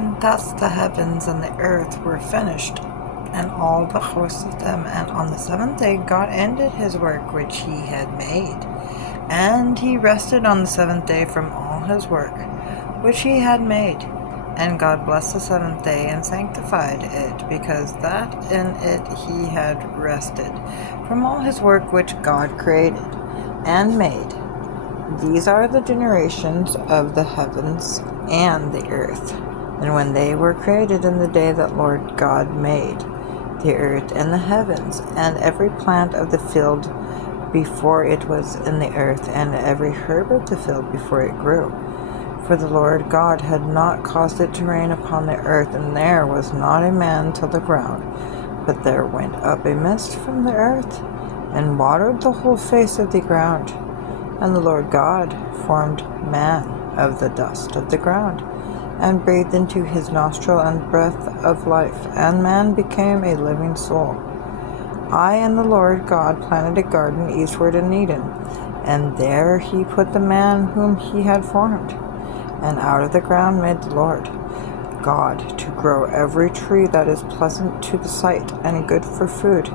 And thus the heavens and the earth were finished, and all the hosts of them. And on the seventh day God ended his work which he had made. And he rested on the seventh day from all his work which he had made. And God blessed the seventh day and sanctified it, because that in it he had rested from all his work which God created and made. These are the generations of the heavens and the earth. And when they were created in the day that Lord God made the earth and the heavens, and every plant of the field before it was in the earth, and every herb of the field before it grew. For the Lord God had not caused it to rain upon the earth, and there was not a man till the ground. But there went up a mist from the earth, and watered the whole face of the ground. And the Lord God formed man of the dust of the ground, and breathed into his nostril and breath of life, and man became a living soul. I and the Lord God planted a garden eastward in Eden, and there he put the man whom he had formed. And out of the ground made the Lord God to grow every tree that is pleasant to the sight and good for food,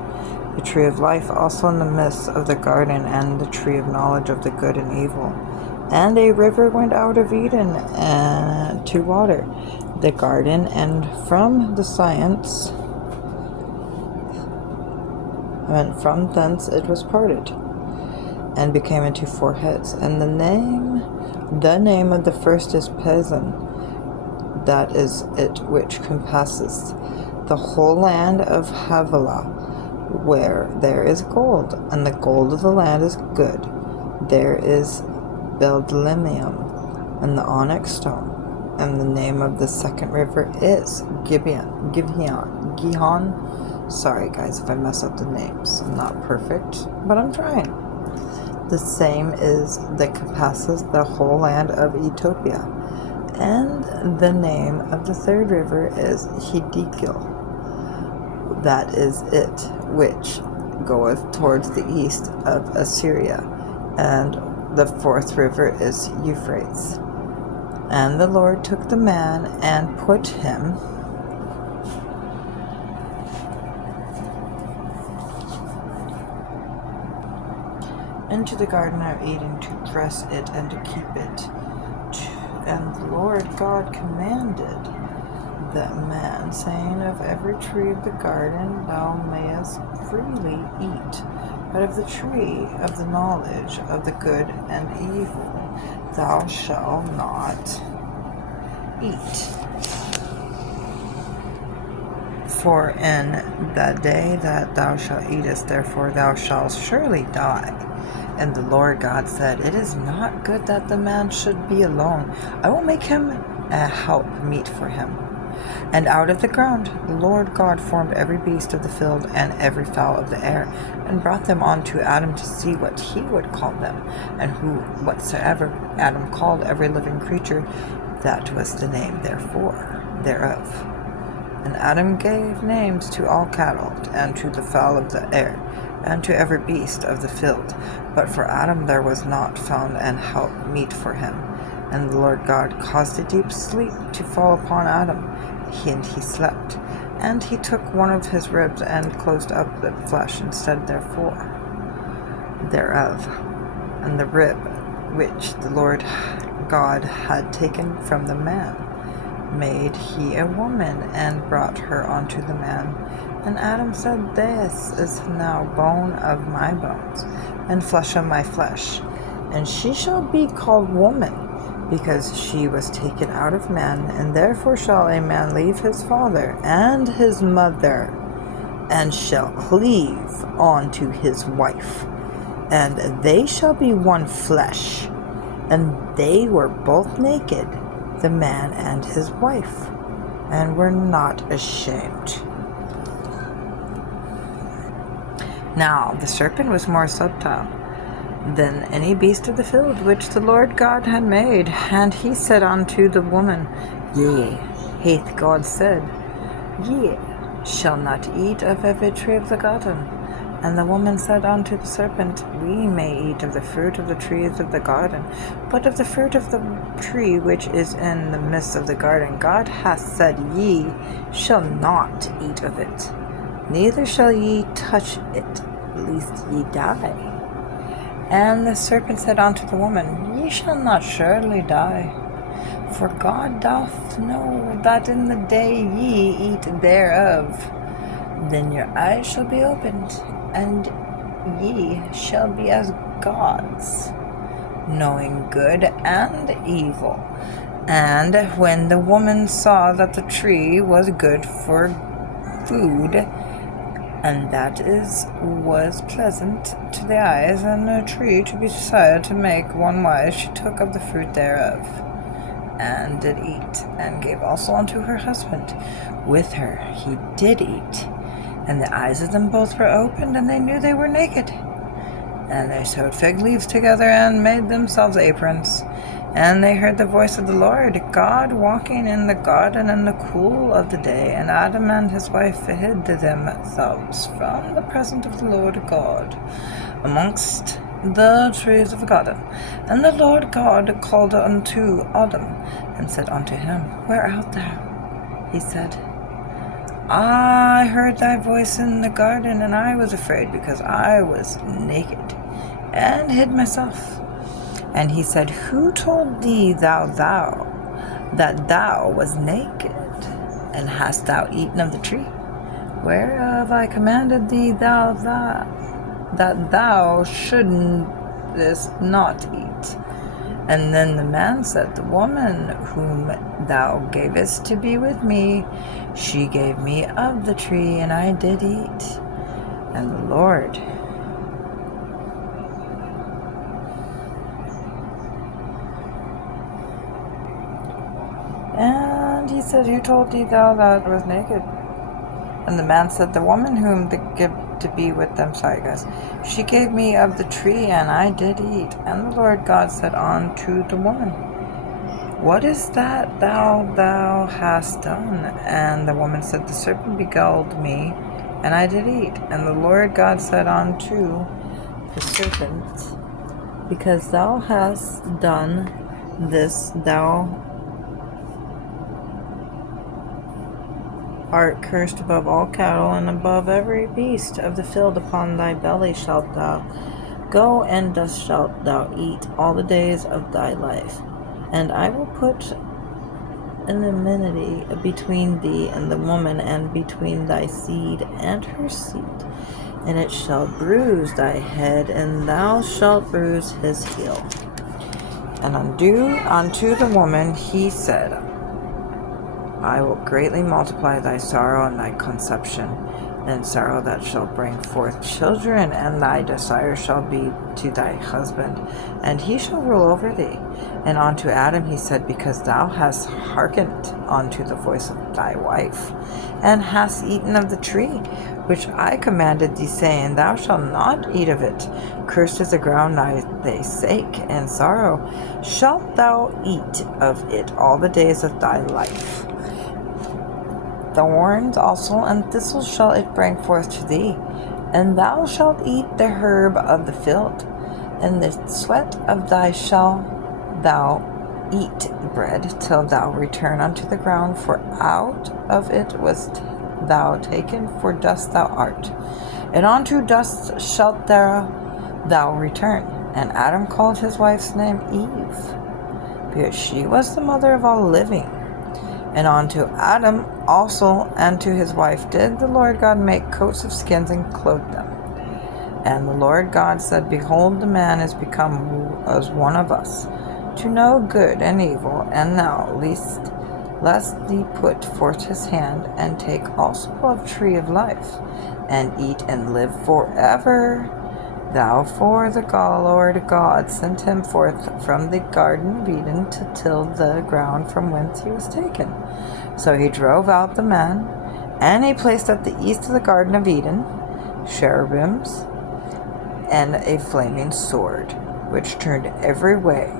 the tree of life also in the midst of the garden, and the tree of knowledge of the good and evil. And a river went out of Eden to water the garden, and from thence it was parted, and became into four heads. And the name of the first is Pison, that is it which compasses the whole land of Havilah, where there is gold, and the gold of the land is good. There is Bdellium, and the onyx stone. And the name of the second river is Gihon. Sorry guys if I mess up the names. I'm not perfect, but I'm trying. The same is that compasses the whole land of Ethiopia. And the name of the third river is Hiddekel. That is it which goeth towards the east of Assyria. And the fourth river is Euphrates. And the Lord took the man and put him into the garden of Eden to dress it and to keep it. And the Lord God commanded the man, saying, of every tree of the garden thou mayest freely eat, but of the tree of the knowledge of the good and evil thou shalt not eat. For in the day that thou shalt eatest, therefore thou shalt surely die. And the Lord God said, it is not good that the man should be alone. I will make him a help meet for him. And out of the ground the Lord God formed every beast of the field and every fowl of the air, and brought them unto Adam to see what he would call them. And whatsoever Adam called every living creature, that was the name thereof. And Adam gave names to all cattle, and to the fowl of the air, and to every beast of the field. But for Adam there was not found an help meet for him. And the Lord God caused a deep sleep to fall upon Adam, and he slept. And he took one of his ribs, and closed up the flesh instead thereof. And the rib which the Lord God had taken from the man made he a woman, and brought her unto the man. And Adam said, this is now bone of my bones, and flesh of my flesh, and she shall be called woman, because she was taken out of man. And therefore shall a man leave his father and his mother, and shall cleave unto his wife, and they shall be one flesh. And they were both naked, the man and his wife, and were not ashamed. Now the serpent was more subtle than any beast of the field which the Lord God had made. And he said unto the woman, yea, hath God said, ye shall not eat of every tree of the garden. And the woman said unto the serpent, We may eat of the fruit of the trees of the garden, but of the fruit of the tree which is in the midst of the garden, God hath said, Ye shall not eat of it, neither shall ye touch it, lest ye die. And the serpent said unto the woman, Ye shall not surely die. For God doth know that in the day ye eat thereof, then your eyes shall be opened, and ye shall be as gods, knowing good and evil. And when the woman saw that the tree was good for food, and that was pleasant to the eyes, and a tree to be desired to make one wise, she took of the fruit thereof, and did eat, and gave also unto her husband. With her he did eat. And the eyes of them both were opened, and they knew they were naked. And they sewed fig leaves together, and made themselves aprons. And they heard the voice of the Lord God walking in the garden in the cool of the day. And Adam and his wife hid themselves from the presence of the Lord God amongst the trees of the garden. And the Lord God called unto Adam, and said unto him, Where art thou? He said, I heard thy voice in the garden, and I was afraid, because I was naked, and hid myself. And he said, Who told thee that thou was naked? And hast thou eaten of the tree, whereof I commanded thee that thou shouldest not eat? And then the man said, The woman whom thou gavest to be with me, she gave me of the tree, and I did eat. And the Lord and he said, Who told thee thou that was naked? And the man said, The woman whom they give to be with them, she gave me of the tree, and I did eat. And the Lord God said unto the woman, What is that thou hast done? And the woman said, The serpent beguiled me, and I did eat. And the Lord God said unto the serpent, Because thou hast done this, thou art cursed above all cattle, and above every beast of the field. Upon thy belly shalt thou go, and dust shalt thou eat all the days of thy life. And I will put enmity between thee and the woman, and between thy seed and her seed. And it shall bruise thy head, and thou shalt bruise his heel. And unto the woman he said, I will greatly multiply thy sorrow and thy conception, and sorrow that shall bring forth children, and thy desire shall be to thy husband, and he shall rule over thee. And unto Adam he said, Because thou hast hearkened unto the voice of thy wife, and hast eaten of the tree which I commanded thee, saying, Thou shalt not eat of it. Cursed is the ground thy sake, and sorrow shalt thou eat of it all the days of thy life. Thorns also and thistles shall it bring forth to thee, and thou shalt eat the herb of the field. In the sweat of thy shall thou eat bread, till thou return unto the ground, for out of it wast thou taken, for dust thou art, and unto dust shalt thou return. And Adam called his wife's name Eve, because she was the mother of all living. And unto Adam also and to his wife did the Lord God make coats of skins, and clothed them. And the Lord God said, Behold, the man is become as one of us, to know good and evil. And now, lest he put forth his hand, and take also of tree of life, and eat and live forever. For the Lord God sent him forth from the Garden of Eden to till the ground from whence he was taken. So he drove out the man, and he placed at the east of the Garden of Eden cherubims and a flaming sword, which turned every way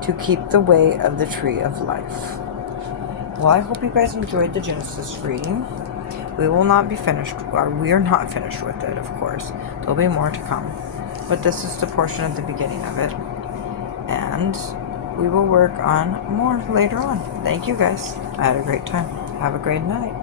to keep the way of the tree of life. Well, I hope you guys enjoyed the Genesis reading. We will not be finished, or we are not finished with it, of course. There'll be more to come. But this is the portion of the beginning of it. And we will work on more later on. Thank you guys. I had a great time. Have a great night.